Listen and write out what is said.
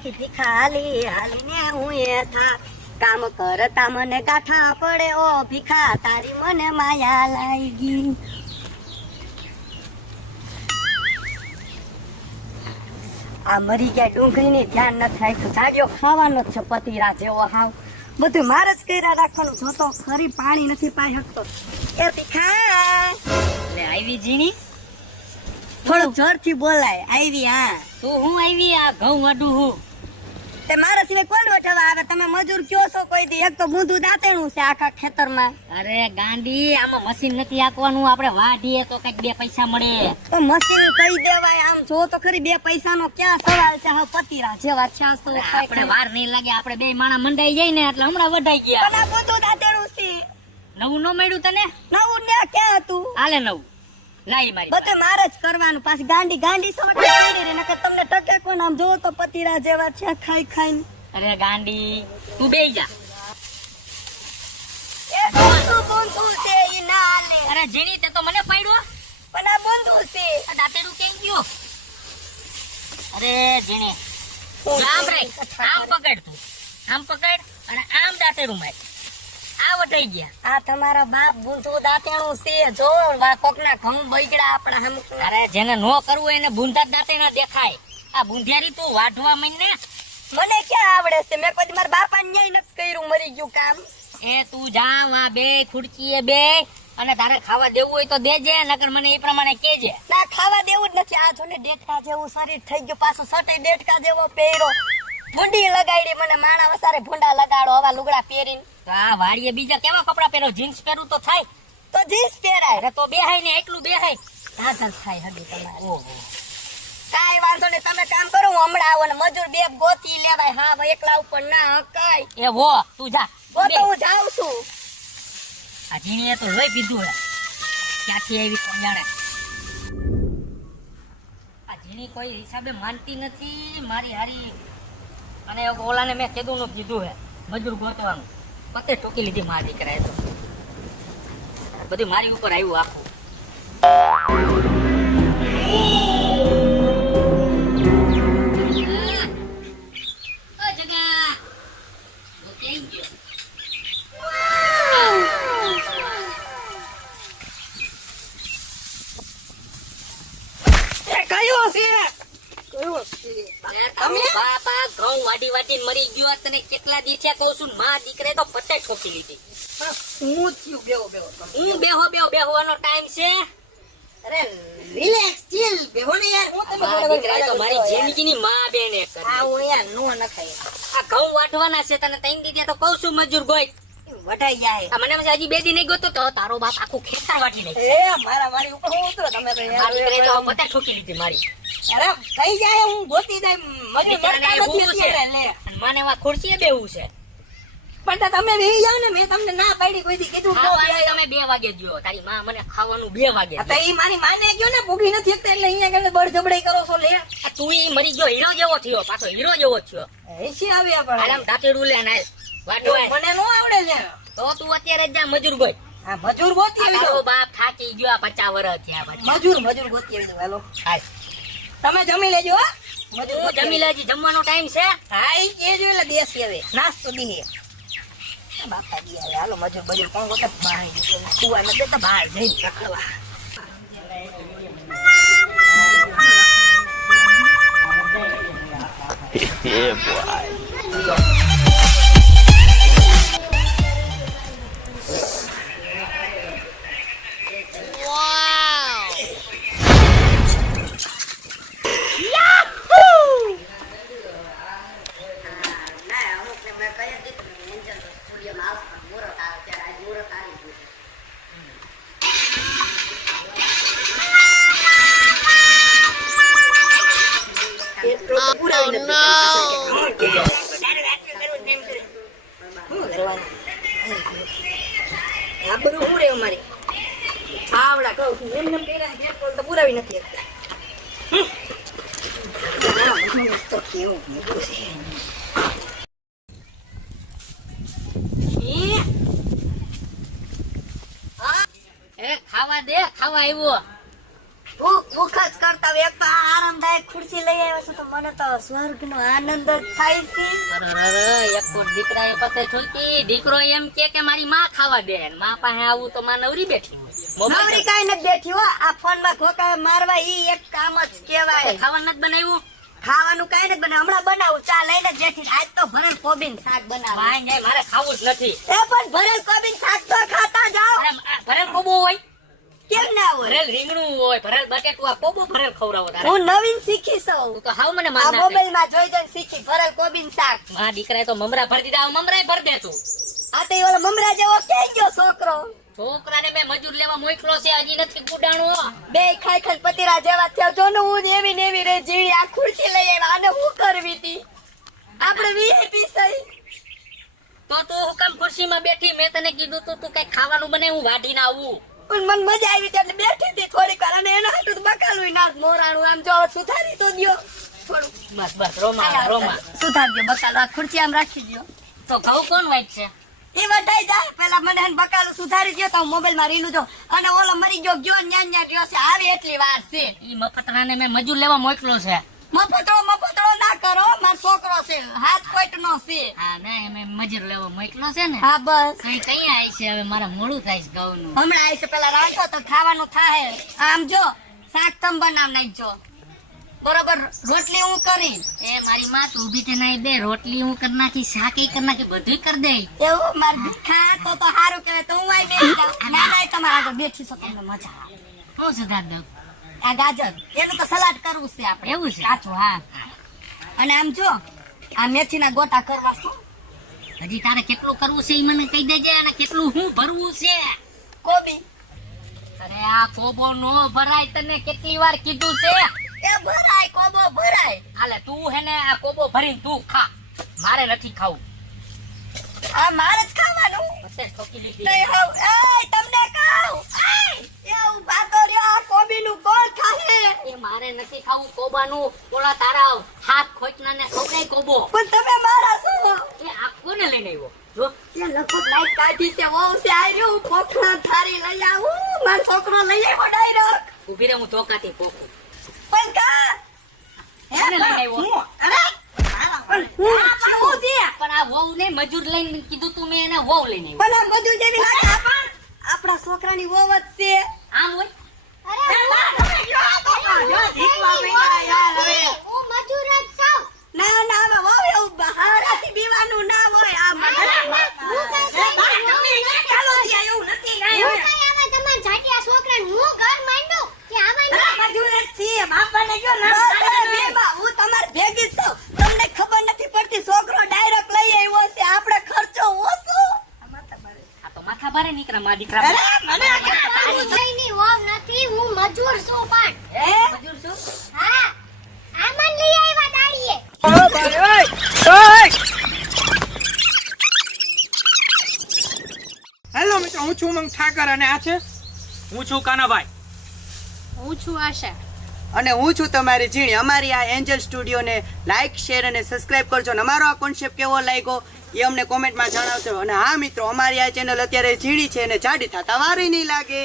આખી ભીખા હાલી હાલીને હું એ થા કામ કરતા મને ગાઠા પડે ઓ ભીખા તારી મને માયા લાગી. આ મરી ગયા ડુંગળીની ધ્યાન ન થાય તો જાગ્યો ખાવાનો જ છે પતિરા જેવો હાવ બધું મારે જ કર્યા રાખવાનું જોતો ખરી પાણી નથી પાઈ શકતો. એ ભીખા લે આવી જીણી થોડું જોરથી બોલાય. આવી હા તું હું આવી આ ઘઉં વાડું હું તે મારા સિવાય કોણ વટવા આવે? તમે મજૂર કયો છો કોઈ દી? એક તો બુંદું દાંતેણું છે આખા ખેતરમાં. અરે ગાંડી આમાં મશીન નથી હાંકવાનું, આપણે વાઢીએ તો કઈક 2 પૈસા મળે. તો મશીન કહી દેવાય. આમ જો તો ખરી 2 પૈસાનો ક્યાં સવાલ છે? હા પતિરા જેવા છે તો આપણે વાર નહીં લાગે, આપણે 2 માણા મંડાઈ જાય ને એટલે હમણાં વઢાઈ ગયા. પણ આ બુંદું દાંતેણું છે. નવું ન મળ્યું તને? નવું ને ક્યાં હતું? હાલે નવું લાઈ મારી બધું મારે જ કરવાનું. પાછી ગાંડી સમજ કરી રે નકર તમને ટકે કોણ? આમ જોવો તો પતિરા જેવા છે ખાઈ ખાઈને. અરે ગાંડી તું બેહી જા. એ બુંદુ છે ઈ ના હાલે. અરે જીણી તે તો મને પાડ્યો. પણ આ બુંદુ છે. આ દાંતેડું કેમ ગયો? અરે જીણી હું આમ રે, આમ પકડ તું, આમ પકડ અને આમ દાંતેડું માર. આ વટાઈ ગયા. આ તમારા બાપ બુંદુ દાંતેણું છે. જો કોકના ઘઉં બગડ્યા આપણા હમ. અરે જેને નો કરવું હોય એને બુંદા દાંતેડા દેખાય. આ બુંધિયારી તું વાઢવા માંડ ને. મને ક્યાં આવડે છે? મેં કોઈ મારા બાપા ન્યાય નથી કર્યું. મરી ગયું કામ. એ તું જા વા બે ખુરચીએ બે અને તારે ખાવા દેવું હોય તો દેજે, નકર મને એ પ્રમાણે કેજે. ના ખાવા દેવું જ નથી. આ જોને ડેઠકા જેવું શરીર થઈ ગયું. પાછું સટે ડેઠકા જેવો પહેરો. ભૂંડી લગાડી મને. માણા વસારે ભૂંડા લગાડો આવા લુગડા પહેરીને. તો આ વાડીએ બીજા કેવા કપડા પહેરો? જીન્સ પહેરું તો થાય? તો જીન્સ પહેરાય. અરે તો બેહાય ને એટલું બેહાય. ધાધર થાય હજી તમારે. ઓહો કાઈ વાંધો નહીં. તમે કામ કરો. હું હમણાં આવો ને મજૂર 2 ગોતી લેવાય. હા ભાઈ એકલા ઉપર ના હકાય. એ વો તું જા. ગોતો હું જાઉં છું. આ જીણીએ તો લોહી પીધું હે. ક્યાંથી આવી કોણ જાણે. આ જીણી કોઈ હિસાબે માનતી નથી મારી હારી. અને ઓલાને મેં કીધું હે મજૂર ગોતવાનું. પતે ઠોકી લીધી મારા દીકરાએ તો. બધું મારી ઉપર આવ્યું આખું. બાપા ઘઉં વાડી વાડીને મરી ગયો. તને કેટલા દી થયા કહું છું? મા દીકરાએ તો પતે ઠોકી લીધી. હું થયું બેહો હું બેહવાનો ટાઈમ છે. અરે રિલેક્સ ચીલ બેહો ને યાર. હું મારા દીકરાએ તો મારી જિંદગીની માં બેને કરી. આ હું યાર નો ન ખાય. આ ઘઉં વાઢવાના છે તને 3 દી તો કહું છું મજૂર ગોઈ. વઢાઈ જાય. આ મને હજી 2 દી નહીં ગયો તો તારો બાપ આખું ખેતર વાટી નાખે. એ મારી ઉપર હું ઉતરો તમે તો મારા દીકરાએ તો પતે ઠોકી લીધી મારી. અરે થઈ જાય. હું ગોતી દઈ. મજૂર મળતા નથી અત્યારે. લે અને મને વા ખુરશીએ બેવું છે. પણ તમે વેહી જાવ ને. મેં તમને ના પાડી કોઈ દી કીધું. તમે 2 વાગે ગયો. તારી માં મને ખાવાનું 2 વાગે. તો ઈ મારી માને ગયો ને ભૂખી નથી એટલે અહીંયા કને બળ જબડાઈ કરો છો. લે આ તું ઈ મરી ગયો હીરો જેવો થયો. પાછો હીરો જેવો થયો. એસી આવ્યા પણ આરામ દાંતેડું લે ને વાટવાય. મને નો આવડે છે. તો તું અત્યારે જ જા મજૂર ગોઈ. આ મજૂર ગોતી આવી તારો જાવ. બાપ થાકી ગયો. 50 વર્ષ થયા પછી. મજૂર ગોતી આવી જાવ. હાલો હાલ તમે જમી લેજો. હો મજૂર હું જમી લેજી. જમવાનો ટાઈમ છે. હા ઈ કેજો એટલે દેશી હવે નાસ્તો દી. બાપા દી આવે. હાલો મજૂર કોણ ગોતે? બહાર કુવા ન દેતા બહાર જઈને રખડવા. Yeah, boy. પુરાવી નથી ખાવા દે. ખાવા આવ્યો. ભૂખ દુઃખ જ કરતા હોય. એક તો આ આરામદાયક ખુરશી લઈ આવ્યા છો તો મને તો સ્વર્ગનો આનંદ જ થાય છે. અરે એક તો દીકરાએ પતે છોકી દીકરો એમ કે મારી માં ખાવા દે ને માં પાસે આવું તો માં નવરી બેઠી હોય. નવરી કાંઈ નથી બેઠી હો. આ ફોનમાં ખોકા મારવા ઈ એક કામ જ કહેવાય. ખાવા નથી બનાવ્યું ખાવાનું કાંઈ નથી બને. હમણાં બનાવું ચા લઈને જ બેઠી. આજ તો ભરેલ કોબીન શાક બનાવું. ભાઈ જાય મારે ખાવું જ નથી. એ પણ ભરેલ કોબીન શાક તો ખાતા જાઓ. અરે આ ભરેલ કોબો હોય કેમ ના હોય? ભરેલ રીંગણું હોય ભરેલ બટેટું આ કોબો ભરેલ ખવડાવો તારે. હું નવીન શીખી છું. તું તો હાવ મને આ માર નાખે. મોબાઈલ માં જોઈ જોઈને શીખી ભરેલ કોબીન શાક. માં દીકરાએ તો મમરા ભરી દીધા હવે મમરાય ભર દે તું. આ તો ઓલો મમરા જેવો ક્યાં ગયો છોકરો? છોકરાને બે મજૂર લેવા મોકલો છે હજી નથી ગુડાણો. બે ખાઈ ખાઈ પતિરા જેવા થયા. જો ને હું એવી ને એવી રે જીડી આ ખુરશી લઈ આવ્યા. આને હું કરવી હતી? આપણે વીઆઈપી સહી. તો તું હુકમ ખુરશીમાં બેઠી મેં તને કીધું તું કઈ ખાવાનું બને હું વાઢીને આવું. પણ મને મજા આવી એટલે બેઠી હતી થોડીક વાર. અને એના હાટું બકાલું ના મોરાણું આમ જો સુધારી તો દ્યો થોડું. બસ બસ રોમા રોમા સુધારજો બકાલું. આ ખુરશી આમ રાખી દ્યો. તો ઘઉં કોણ વાઈટ છે? એ વઢાઈ જાય પેલા મને એને બકાલું સુધારી દ્યો તો હું મોબાઈલમાં રીલું જો. અને ઓલો મરી ગયો ગયો ન્યા ન્યા રહ્યો છે. આવે એટલી વાર છે. ઈ મફતરાને મેં મજૂર લેવા મોકલો છે. મફતડો ના કરો. મારો છોકરો છે હાથ કોઈટ નો છે. હા ના મેં મજૂર લેવા મોકલો છે ને. હા બસ કઈ કઈ આવી છે હવે મારા મોડું થાય છે ઘઉંનું. હમણાં આવી છે. પેલા રાખો તો ખાવાનું થાય. આમ જો શાક તમ બનાવ નાખજો બરોબર. રોટલી હું કરી. એ મારી માં તું ઊભી થઈને આવી બે રોટલી હું કરી નાખી શાકે કરી નાખી બધું કરી દે. એવું માર દીકરા તો સારું કહેવાય. તો હું આઈ બેસી જાઉં. ના ના તમારા આગળ બેઠી છો તમને મજા આવે. હું સુધાર દઉં. આ ગાજર એનું તો સલાડ કરવું છે આપણે. એવું છે? કાચું હા. અને આમ જો આ મેથીના ગોટા કરવા શું? હજી તારે કેટલું કરવું છે એ મને કહી દેજે અને કેટલું હું ભરવું છે. કોબી અરે આ કોબો નો ભરાય તને કેટલી વાર કીધું છે. એ ભરાય કોબો ભરાય. હાલે તું હે ને આ કોબો ભરીને તું ખા મારે નથી ખાવું. આ મારે જ ખાવાનું. બસ ઠોકી લીધી. નહીં હાવ. એ તમને કહું એવું બાતો રહ્યો. આ કોબીનું કોણ ખાય? એ મારે નથી ખાવું કોબાનું. ઓલા તારા હાથ ખોચના ને ખવડાય કોબો. પણ તમે મારા છો. એ આ કોને લઈને આવ્યો જો. એ લખો લાઈટ કાઢી છે. વહુ છે આર્યું. પોખણા થારી લઈ આવું. મારો છોકરો લઈ આવ્યો ડાયરેક્ટ. ઉભી રે હું ધોકાથી પોકું. પણ કા કોને લઈને આવ્યો? અરે પણ હું છે. પણ આ વહુ ને મજૂર લઈને કીધું તું મેં એને વહુ લઈને આવ્યો. પણ આ બધું જેવી લાગે. આપણા છોકરાની વહુ જ છે. આમ હોય ના ના આમાં વહુ એવું બહારથી બીવાનું ના હોય. આ ચાલો ત્યાં એવું નથી કાંઈ હોય. બધું જ છે. બાપાને કયો ના હું તમારી ભેગી જ છું. તમને ખબર નથી પડતી. છોકરો ડાયરેક્ટ લઈ આવ્યો છે. આપણે ખર્ચો ઓછો. આ તો માથા ભારે નીકળે માં દીકરા. અરે મને મજૂર છું? હેલો મિત્રો, હું છું ઉમંગ ઠાકર અને આ છે હું છું કાનાભાઈ. હું છું આશા. અને હું છું તમારી ઝીણી. અમારી આ એન્જલ સ્ટુડિયોને લાઇક શેર અને સબસ્ક્રાઇબ કરજો. અને અમારો આ કોન્સેપ્ટ કેવો લાગ્યો એ અમને કોમેન્ટમાં જણાવજો. અને હા મિત્રો, અમારી આ ચેનલ અત્યારે ઝીણી છે અને જાડી થતા વાર નહીં લાગે.